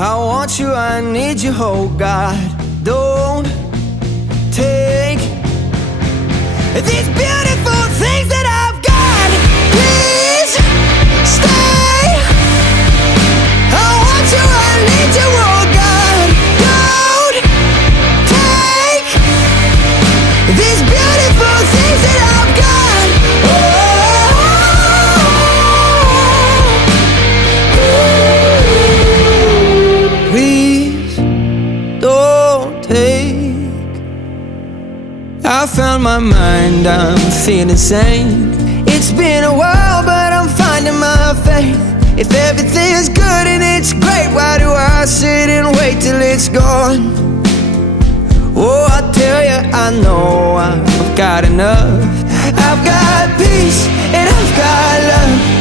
I want you, I need you, oh God. Don't take these beautiful things that I've got. Please stay. I want you, I need you, oh God. Don't take these beautiful things that I've got. Please don't take. I found my mind, I'm feeling sane. It's been a while, but I'm finding my faith. If everything's good and it's great, why do I sit and wait till it's gone? Oh, I tell you, I know I've got enough. I've got peace and I've got love.